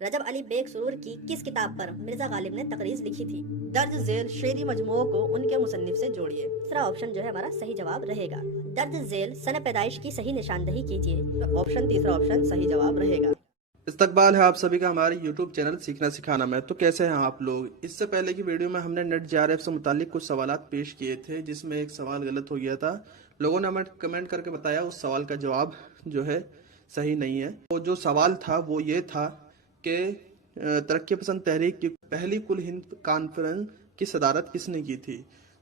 रजब Ali bag सुरूर की किस किताब पर मिर्जा गालिब ने तकरीज लिखी थी? दर्ज झेल शेरी मजमुओं को उनके मुसन्निफ से जोड़िए। तीसरा ऑप्शन जो है हमारा सही जवाब रहेगा। दर्ज झेल सन पैदाइश की सही निशानदही कीजिए। ऑप्शन तीसरा ऑप्शन सही जवाब रहेगा। इस्तकबाल है आप सभी का हमारे YouTube चैनल सीखना सिखाना में। तो कैसे हैं आप लोग? इससे पहले की वीडियो में हमने नेट JRF से मुतालिक कुछ सवालात पेश किए थे, जिसमें एक सवाल गलत हो गया था। लोगों ने हमें कमेंट करके बताया उस सवाल का जवाब जो है सही नहीं है। तो जो सवाल था वो ये था कि तरक्की पसंद तहरीक की पहली कुल हिंद कॉन्फ्रेंस की सदारत किसने की थी?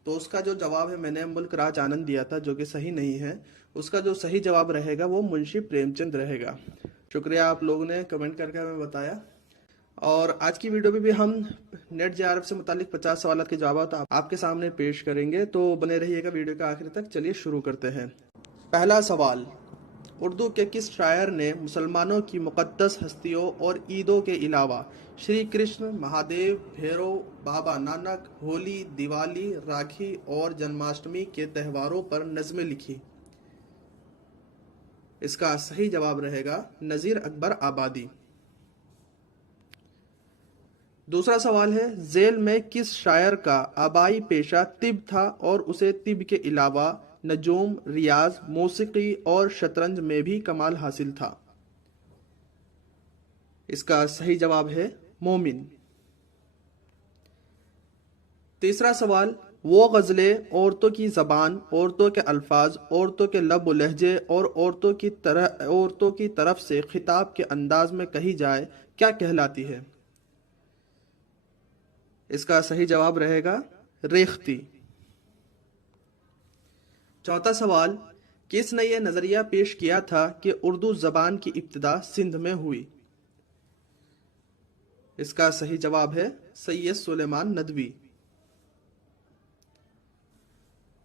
तो उसका जो जवाब है मैंने मुल्क राज आनंद दिया था, जो कि सही नहीं है। उसका जो सही जवाब रहेगा वो मुंशी प्रेमचंद रहेगा। शुक्रिया आप लोगों ने कमेंट करके हमें बताया। और आज की वीडियो में भी हम नेट JRF से मुतालिक 50 सवालों के जवाब आपके सामने पेश करेंगे, तो बने रहिएगा वीडियो का आखिर तक। चलिए शुरू करते हैं। पहला सवाल, उर्दू के किस शायर ने मुसलमानों की मुक़द्दस हस्तियों और ईदों के अलावा श्री कृष्ण, महादेव, भैरव, बाबा नानक, होली, दिवाली, राखी और जन्माष्टमी के त्योहारों पर नज़्में लिखी? इसका सही जवाब रहेगा नज़ीर अकबर आबादी। दूसरा सवाल है, झेल में किस शायर का आबाई पेशा तिब था और उसे तिब के अलावा नजूम, रियाज, मौसीकी और शतरंज में भी कमाल हासिल था? इसका सही जवाब है मोमिन। तीसरा सवाल, वो गज़लें औरतों की ज़बान, औरतों के अल्फाज, औरतों के लब व लहजे और औरतों की तरफ से खिताब के अंदाज में कही जाए क्या कहलाती है? इसका सही जवाब रहेगा रेख्ती। चौथा सवाल, किसने यह नजरिया पेश किया था कि उर्दू जबान की इब्तिदा सिंध में हुई? इसका सही जवाब है सैयद सुलेमान नदवी।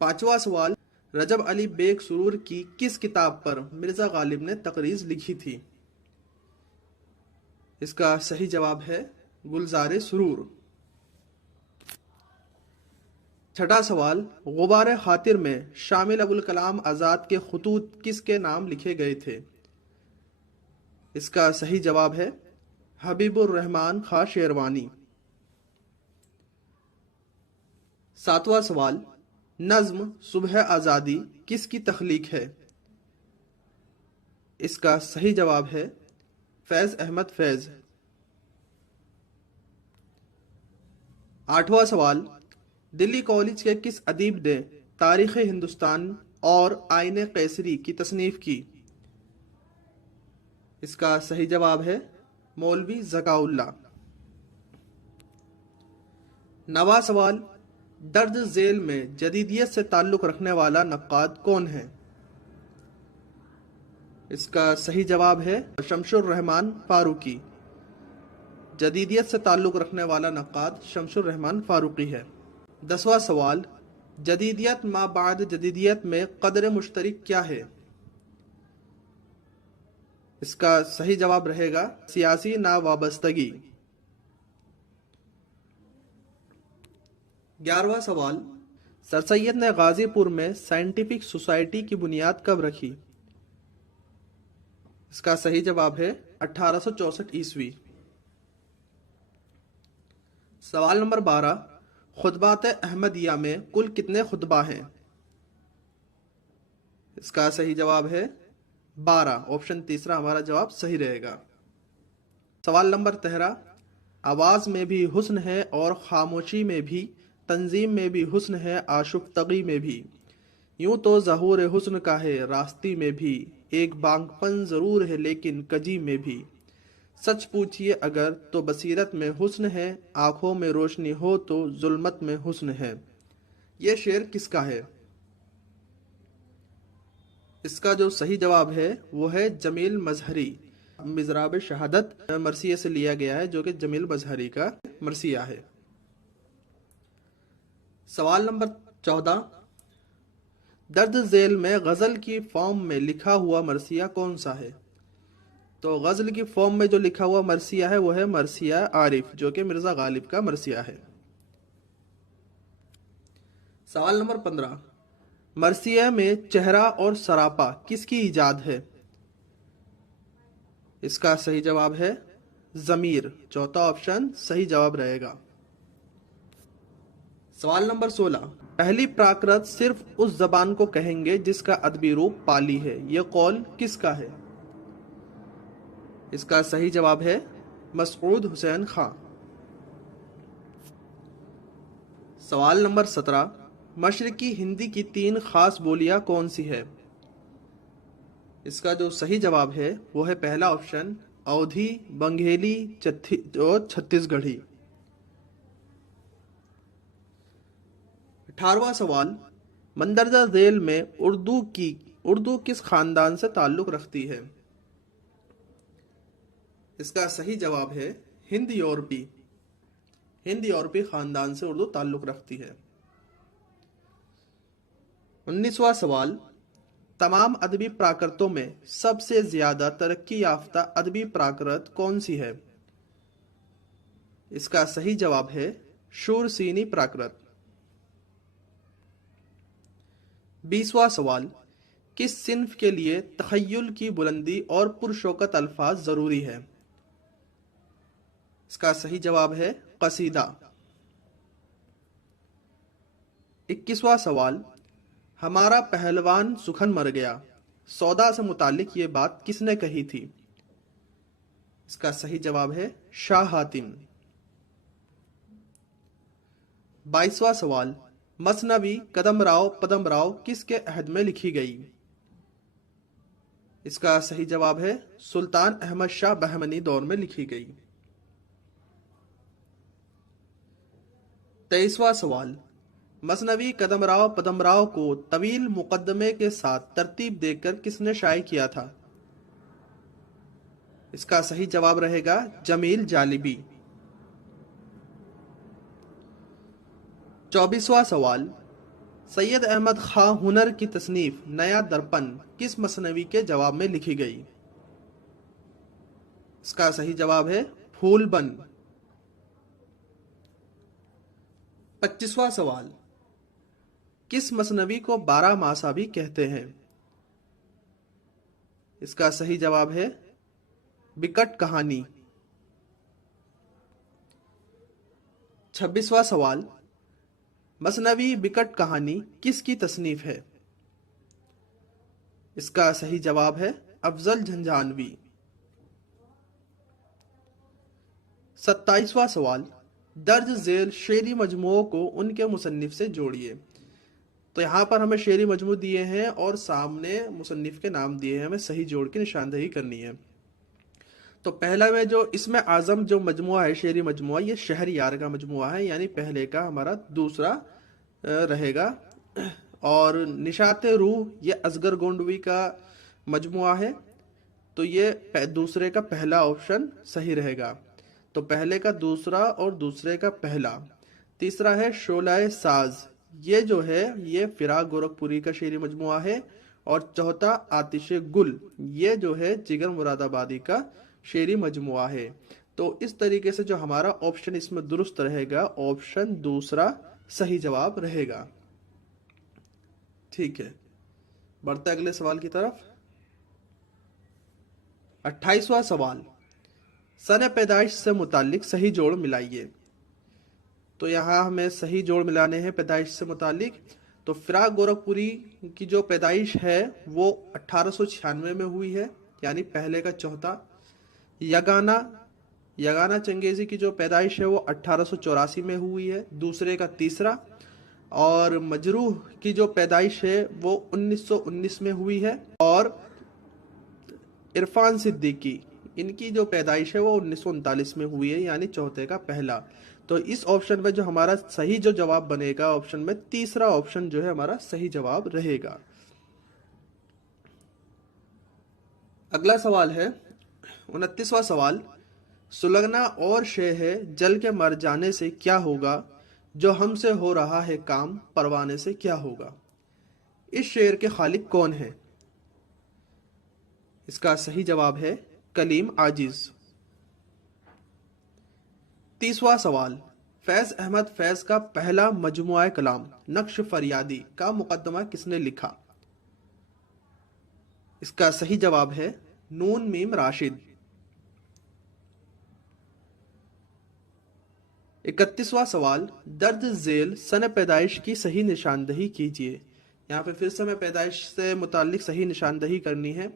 पांचवा सवाल, रजब अली बेग सुरूर की किस किताब पर मिर्जा गालिब ने तकरीज लिखी थी? इसका सही जवाब है गुलजार सुरूर। छठा सवाल, गुबार खातिर में शामिल अबुल कलाम आजाद के खुतूत किसके नाम लिखे गए थे? इसका सही जवाब है हबीबुर रहमान खां शेरवानी। सातवां सवाल, नज्म सुबह आज़ादी किसकी तख्लीक है? इसका सही जवाब है फैज अहमद फैज। आठवां सवाल, दिल्ली कॉलेज के किस अदीब ने तारीख़ हिंदुस्तान और आईने कैसरी की तसनीफ की? इसका सही जवाब है मौलवी ज़काउल्लाह। नवा सवाल, दर्ज झेल में जदीदियत से ताल्लुक़ रखने वाला नक्काद कौन है? इसका सही जवाब है शमशुर रहमान फारूकी। जदीदियत से ताल्लुक़ रखने वाला नक्काद शमशुर रहमान फारूकी है। 10वां सवाल, जदीदियत मा बाद जदीदियत में कदर मुश्तरक क्या है? इसका सही जवाब रहेगा सियासी नावाबस्तगी। 11वां सवाल, सर सैयद ने गाजीपुर में साइंटिफिक सोसाइटी की बुनियाद कब रखी? इसका सही जवाब है 1864 ईस्वी। सवाल नंबर 12, खुतबात अहमदिया में कुल कितने खुतबा हैं? इसका सही जवाब है 12। ऑप्शन तीसरा हमारा जवाब सही रहेगा। सवाल नंबर 13, आवाज़ में भी हुस्न है और खामोशी में भी, तंजीम में भी हुस्न है, आशुफ्तगी में भी, यूं तो ज़हूर हुस्न का है रास्ती में भी, एक बांगपन ज़रूर है लेकिन कजी में भी, सच पूछिए अगर तो बसीरत में हुस्न है, आंखों में रोशनी हो तो जुल्मत में हुस्न है। यह शेर किसका है? इसका जो सही जवाब है वो है जमील मजहरी। मिज़राब शहादत मरसिया से लिया गया है, जो कि जमील मजहरी का मरसिया है। सवाल नंबर 14, दर्ज झेल में गज़ल की फॉर्म में लिखा हुआ मरसिया कौन सा है? तो गज़ल की फॉर्म में जो लिखा हुआ मरसिया है वो है मरसिया आरिफ, जो कि मिर्जा गालिब का मरसिया है। सवाल नंबर 15, मरसिया में चेहरा और सरापा किसकी इजाद है? इसका सही जवाब है ज़मीर। चौथा ऑप्शन सही जवाब रहेगा। सवाल नंबर 16, पहली प्राकृत सिर्फ उस जबान को कहेंगे जिसका अदबी रूप पाली है, यह कौल किसका है? इसका सही जवाब है मसऊद हुसैन खां। सवाल नंबर 17, मशरकी हिंदी की 3 खास बोलियां कौन सी है? इसका जो सही जवाब है वो है पहला ऑप्शन अवधी, बंगेली और छत्तीसगढ़ी। 18वां सवाल, मंदरजा झेल में उर्दू किस खानदान से ताल्लुक रखती है? इसका सही जवाब है हिंद यूरोपी खानदान से उर्दू ताल्लुक रखती है। 19वां सवाल, तमाम अदबी प्राकृतों में सबसे ज्यादा तरक्की याफ्ता अदबी प्राकृत कौन सी है? इसका सही जवाब है शूरसीनी प्राकृत। 20वां सवाल, किस सिन्फ के लिए तखय्युल की बुलंदी और पुरशौकत अल्फाज जरूरी है? इसका सही जवाब है कसीदा। 21वां सवाल, हमारा पहलवान सुखन मर गया, सौदा से मुतालिक ये बात किसने कही थी? इसका सही जवाब है शाह हातिम। 22वां सवाल, मसनवी कदमराव पदमराव किसके अहद में लिखी गई? इसका सही जवाब है सुल्तान अहमद शाह बहमनी दौर में लिखी गई। 23वां सवाल, मसनवी कदमराव पदमराव को तवील मुकदमे के साथ तरतीब देकर किसने शाये किया था? इसका सही जवाब रहेगा जमील जालिबी। 24वां सवाल, सैयद अहमद खां हुनर की तसनीफ नया दर्पण किस मसनवी के जवाब में लिखी गई? इसका सही जवाब है फूलबन। 25वां सवाल, किस मसनवी को 12 मासा भी कहते हैं? इसका सही जवाब है बिकट कहानी। 26वां सवाल, मसनवी बिकट कहानी किसकी तसनीफ है? इसका सही जवाब है अफजल झंझानवी। 27वां सवाल, दर्ज झेल शेरी मजमुओं को उनके मुसन्निफ से जोड़िए। तो यहाँ पर हमें शेरी मजमू दिए हैं और सामने मुसन्निफ के नाम दिए हैं, हमें सही जोड़ की निशानदही करनी है। तो पहला में जो इसमें आजम जो मजमुआ है शेरी मजमुआ, ये शहरयार का मजमुआ है, यानी पहले का हमारा दूसरा रहेगा। और निशाते रूह ये असगर गोंडवी का मजमुआ है, तो ये दूसरे का पहला ऑप्शन सही रहेगा। तो पहले का दूसरा और दूसरे का पहला। तीसरा है शोलाए साज, ये जो है ये फिराक गोरखपुरी का शेरी मजमुआ है। और चौथा आतिशे गुल, ये जो है जिगर मुरादाबादी का शेरी मजमुआ है। तो इस तरीके से जो हमारा ऑप्शन इसमें दुरुस्त रहेगा, ऑप्शन दूसरा सही जवाब रहेगा। ठीक है, बढ़ते अगले सवाल की तरफ। 28वां सवाल, सन पैदाइश से मुतालिक सही जोड़ मिलाइए। तो यहाँ हमें सही जोड़ मिलाने हैं पैदाइश से मुतालिक। तो फिराक गोरखपुरी की जो पैदाइश है वो 1896 में हुई है, यानी पहले का चौथा। यगाना चंगेजी की जो पैदाइश है वो 1884 में हुई है, दूसरे का तीसरा। और मजरूह की जो पैदाइश है वो 1919 में हुई है। और इरफान सिद्दीकी, इनकी जो पैदाइश है वो 1939 में हुई है, यानी चौथे का पहला। तो इस ऑप्शन में जो हमारा सही जो जवाब बनेगा ऑप्शन में, तीसरा ऑप्शन जो है हमारा सही जवाब रहेगा। अगला सवाल है 29वां सवाल, सुलगना और शे है जल के मर जाने से क्या होगा, जो हमसे हो रहा है काम परवाने से क्या होगा। इस शेर के खालिक कौन है? इसका सही जवाब है कलीम आजिज। 30वां सवाल, फैज अहमद फैज का पहला मजमुआ कलाम नक्श फरियादी का मुकदमा किसने लिखा? इसका सही जवाब है नून मीम राशिद। 31वां सवाल, दर्ज झेल सन पैदाइश की सही निशानदही कीजिए। यहाँ पे फिर से हमें पैदाइश से मुतालिक सही निशानदही करनी है।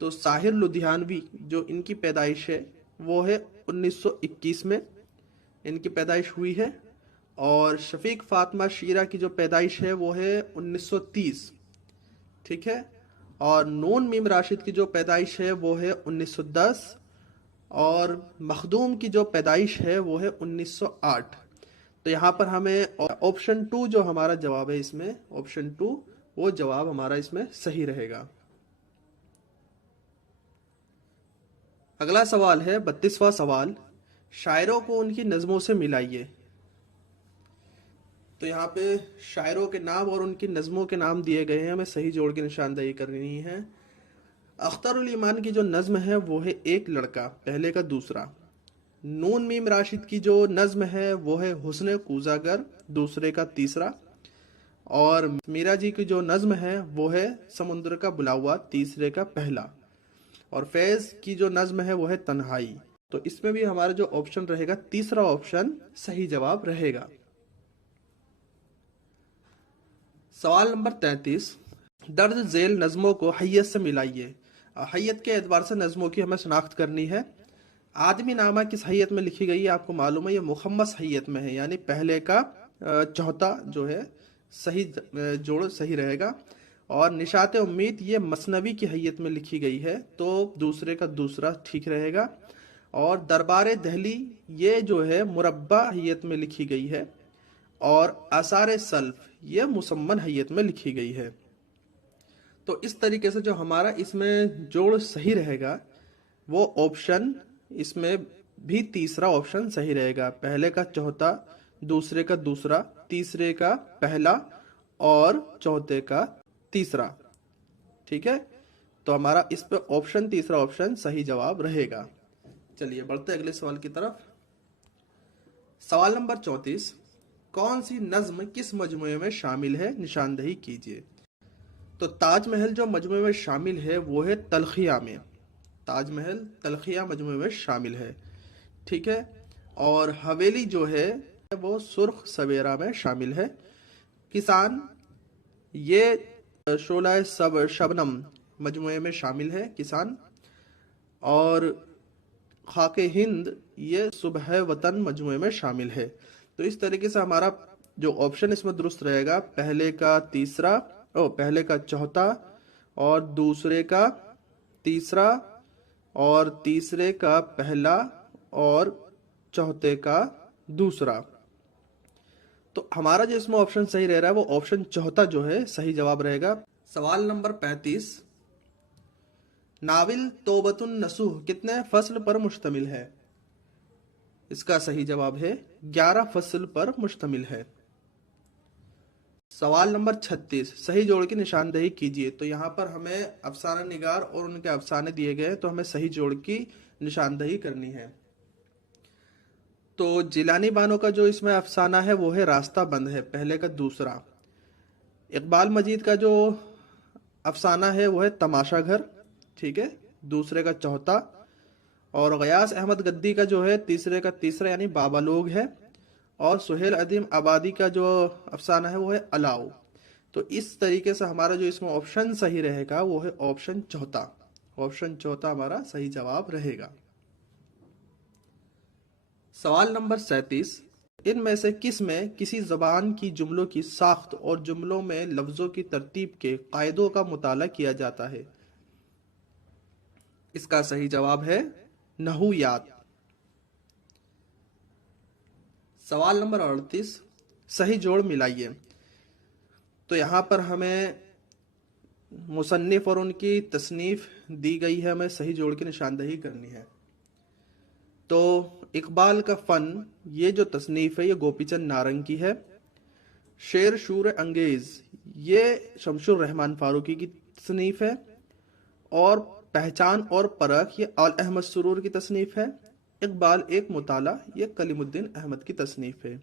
तो साहिर लुधियानवी जो इनकी पैदाइश है वो है 1921 में इनकी पैदाइश हुई है, और शफीक फातिमा शीरा की जो पैदाइश है वो है 1930, ठीक है। और नून मीम राशिद की जो पैदाइश है वो है 1910, और मखदूम की जो पैदाइश है वो है 1908। तो यहाँ पर हमें ऑप्शन 2 जो हमारा जवाब है इसमें, ऑप्शन 2 वो जवाब हमारा इसमें सही रहेगा। अगला सवाल है 32वां सवाल, शायरों को उनकी नज़मों से मिलाइए। तो यहाँ पे शायरों के नाम और उनकी नज़मों के नाम दिए गए हैं, हमें सही जोड़ की निशानदेही करनी है। अख्तरुल ईमान की जो नज़्म है वो है एक लड़का, पहले का दूसरा। नून मीम राशिद की जो नज़्म है वो है हुस्न कूजागर, दूसरे का तीसरा। और मीरा जी की जो नज़्म है वो है समुद्र का बुलावा, तीसरे का पहला। और फैज़ की जो नज़्म है वो है तन्हाई। तो इसमें भी हमारा जो ऑप्शन रहेगा तीसरा ऑप्शन सही जवाब रहेगा। सवाल नंबर 33, दर्ज झेल नज़मों को हैयत से मिलाइए। हैयत के एतबार से नज़मों की हमें शनाख्त करनी है। आदमी नामा किस हैयत में लिखी गई है आपको मालूम है, ये मुखम्मस हैयत में है, यानी पहले का चौथा जो है सही जोड़ सही रहेगा। और निशात उम्मीद ये मसनवी की हैयत में लिखी गई है, तो दूसरे का दूसरा ठीक रहेगा। और दरबार दहली ये जो है मुरब्बा हैयत में लिखी गई है, और आसार सल्फ ये मुसम्मन हैयत में लिखी गई है। तो इस तरीके से जो हमारा इसमें जोड़ सही रहेगा वो ऑप्शन, इसमें भी तीसरा ऑप्शन सही रहेगा। पहले का चौथा, दूसरे का दूसरा, तीसरे का पहला और चौथे का तीसरा, ठीक है। तो हमारा इस पे ऑप्शन तीसरा ऑप्शन सही जवाब रहेगा। चलिए बढ़ते अगले सवाल की तरफ। सवाल नंबर 34, कौन सी नज्म किस मजमूए में शामिल है, निशानदही कीजिए। तो ताजमहल जो मजमूए में शामिल है वो है तलखिया में, ताजमहल तलखिया मजमूए में शामिल है, ठीक है। और हवेली जो है वो सुर्ख सवेरा में शामिल है। किसान ये शोला शबनम मजमूए में शामिल है, किसान। और खाके हिंद ये सुबह वतन मजमूए में शामिल है। तो इस तरीके से हमारा जो ऑप्शन इसमें दुरुस्त रहेगा, पहले का तीसरा, पहले का चौथा और दूसरे का तीसरा और तीसरे का पहला और चौथे का दूसरा। तो हमारा जो इसमें ऑप्शन सही रह रहा है वो ऑप्शन चौथा जो है सही जवाब रहेगा। सवाल नंबर 35, नाविल तौबतुन नसूह कितने फसल पर मुश्तमिल है। इसका सही जवाब है 11 फसल पर मुश्तमिल है। सवाल नंबर 36, सही जोड़ की निशानदेही कीजिए। तो यहाँ पर हमें अफसाना निगार और उनके अफसाने दिए गए हैं, तो हमें सही जोड़ की निशानदेही करनी है। तो जिलानी बानो का जो इसमें अफसाना है वो है रास्ता बंद है, पहले का दूसरा। इकबाल मजीद का जो अफसाना है वो है तमाशा घर, ठीक है, दूसरे का चौथा। और गयास अहमद गद्दी का जो है तीसरे का तीसरा यानी बाबा लोग है। और सुहेल अदीम आबादी का जो अफसाना है वो है अलाउ। तो इस तरीके से हमारा जो इसमें ऑप्शन सही रहेगा वो है ऑप्शन चौथा, ऑप्शन चौथा हमारा सही जवाब रहेगा। सवाल नंबर 37, इनमें से किस में किसी जबान की जुमलों की साख्त और जुमलों में लफ्जों की तरतीब के कायदों का मुताला किया जाता है। इसका सही जवाब है नहुयात। सवाल नंबर 38, सही जोड़ मिलाइए। तो यहाँ पर हमें मुसन्निफ और उनकी तसनीफ दी गई है, हमें सही जोड़ की निशानदही करनी है। तो इकबाल का फन ये जो तसनीफ है ये गोपीचंद नारंगी है। शेर शूर अंगेज ये शमशुर रहमान फारूकी की तसनीफ है। और पहचान और परख ये आल अहमद सुरूर की तसनीफ है। इकबाल एक मुताला ये कलीमुद्दीन अहमद की तसनीफ है।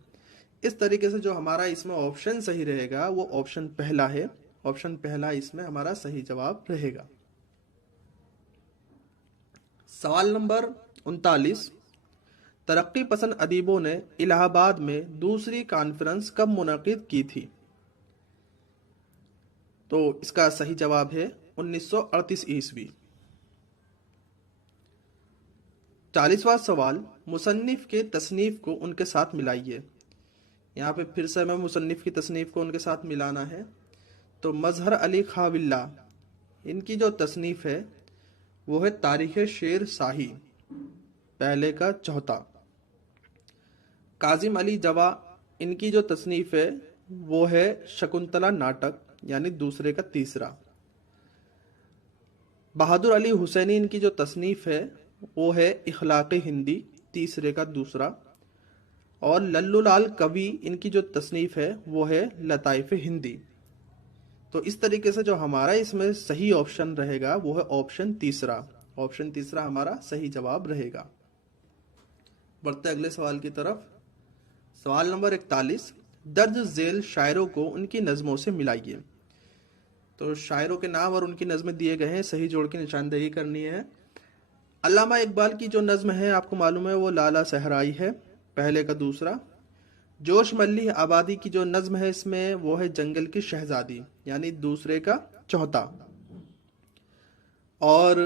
इस तरीके से जो हमारा इसमें ऑप्शन सही रहेगा वो ऑप्शन पहला है, ऑप्शन पहला इसमें हमारा सही जवाब रहेगा। सवाल नंबर 39, तरक्की पसंद अदीबों ने इलाहाबाद में दूसरी कॉन्फ्रेंस कब मुनक़िद की थी? तो इसका सही जवाब है 1938 ईस्वी। 40वां सवाल, मुसन्निफ के तसनीफ को उनके साथ मिलाइए। यहाँ पे फिर से हमें मुसन्निफ की तसनीफ को उनके साथ मिलाना है। तो मजहर अली खाविल्ला, इनकी जो तसनीफ है वो है तारीख शेर शाही, पहले का चौथा। काजिम अली जवा, इनकी जो तसनीफ है वो है शकुंतला नाटक, यानी दूसरे का तीसरा। बहादुर अली हुसैनी, इनकी जो तसनीफ है वो है इखलाक हिंदी, तीसरे का दूसरा। और लल्लू लाल कवि, इनकी जो तसनीफ है वो है लताइफ हिंदी। तो इस तरीके से जो हमारा इसमें सही ऑप्शन रहेगा वो है ऑप्शन तीसरा। ऑप्शन तीसरा हमारा सही जवाब रहेगा। बढ़ते अगले सवाल की तरफ। सवाल नंबर 41, दर्ज झेल शायरों को उनकी नज़मों से मिलाइए। तो शायरों के नाम और उनकी नज़में दिए गए हैं, सही जोड़ की निशानदेही करनी है। अल्लामा इकबाल की जो नज़्म है आपको मालूम है वो लाला सहराई है, पहले का दूसरा। जोश मल्ली आबादी की जो नज़्म है इसमें वो है जंगल की शहजादी, यानी दूसरे का चौथा। और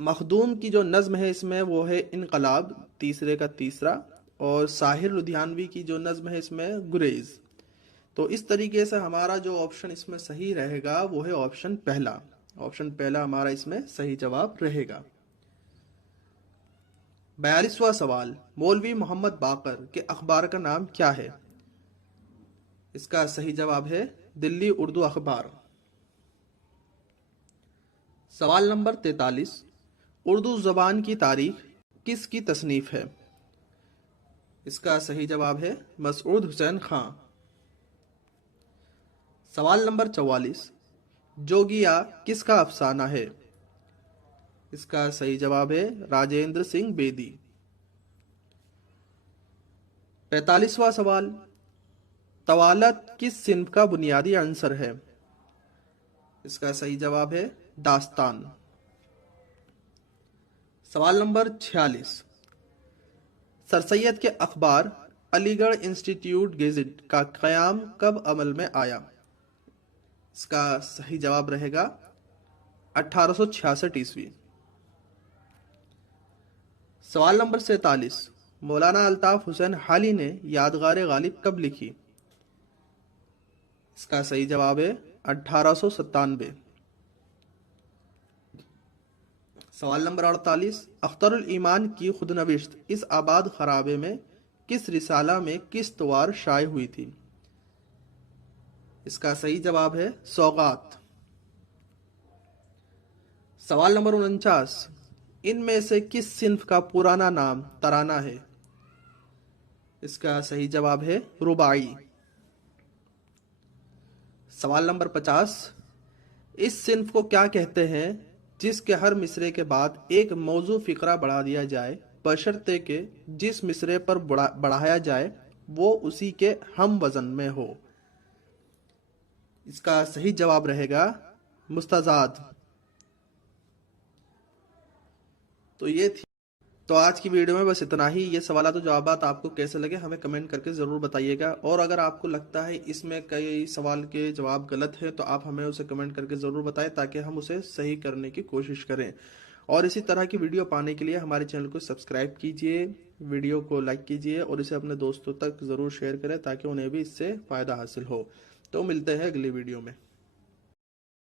मखदूम की जो नज़्म है इसमें वो है इनकलाब, तीसरे का तीसरा। और साहिर लुधियानवी की जो नज़्म है इसमें गुरेज। तो इस तरीके से हमारा जो ऑप्शन इसमें सही रहेगा वो है ऑप्शन पहला। ऑप्शन पहला हमारा इसमें सही जवाब रहेगा। 42वां सवाल, मौलवी मोहम्मद बाकर के अखबार का नाम क्या है? इसका सही जवाब है दिल्ली उर्दू अखबार। सवाल नंबर 43, उर्दू ज़बान की तारीख किसकी तसनीफ है? इसका सही जवाब है मसऊद हुसैन खां। सवाल नंबर 44, जोगिया किसका अफसाना है? इसका सही जवाब है राजेंद्र सिंह बेदी। 45वां सवाल, तवालत किस सिन्फ का बुनियादी अंसर है? इसका सही जवाब है दास्तान। सवाल नंबर 46, सर सैयद के अखबार अलीगढ़ इंस्टीट्यूट गेजेट का क़याम कब अमल में आया? इसका सही जवाब रहेगा 1866 ईस्वी। सवाल नंबर 47, मौलाना अल्ताफ हुसैन हाली ने यादगार गालिब कब लिखी? इसका सही जवाब है 1897। सवाल नंबर 48, अख्तरुल ईमान की खुदनविश्त इस आबाद खराबे में किस रिसाला में किस तवार शाये हुई थी? इसका सही जवाब है सौगात। सवाल नंबर 49, इनमें से किस सिन्फ का पुराना नाम तराना है? इसका सही जवाब है रुबाई। सवाल नंबर 50, इस सिन्फ को क्या कहते हैं जिसके हर मिसरे के बाद एक मौजू फिक्रा बढ़ा दिया जाए, बशर्ते के जिस मिसरे पर बढ़ाया जाए वो उसी के हम वजन में हो? इसका सही जवाब रहेगा मुस्तजाद। तो ये थी, तो आज की वीडियो में बस इतना ही। ये सवाल तो जवाबात आपको कैसे लगे हमें कमेंट करके ज़रूर बताइएगा। और अगर आपको लगता है इसमें कई सवाल के जवाब गलत हैं तो आप हमें उसे कमेंट करके ज़रूर बताएं ताकि हम उसे सही करने की कोशिश करें। और इसी तरह की वीडियो पाने के लिए हमारे चैनल को सब्सक्राइब कीजिए, वीडियो को लाइक कीजिए और इसे अपने दोस्तों तक ज़रूर शेयर करें ताकि उन्हें भी इससे फ़ायदा हासिल हो। तो मिलते हैं अगली वीडियो में।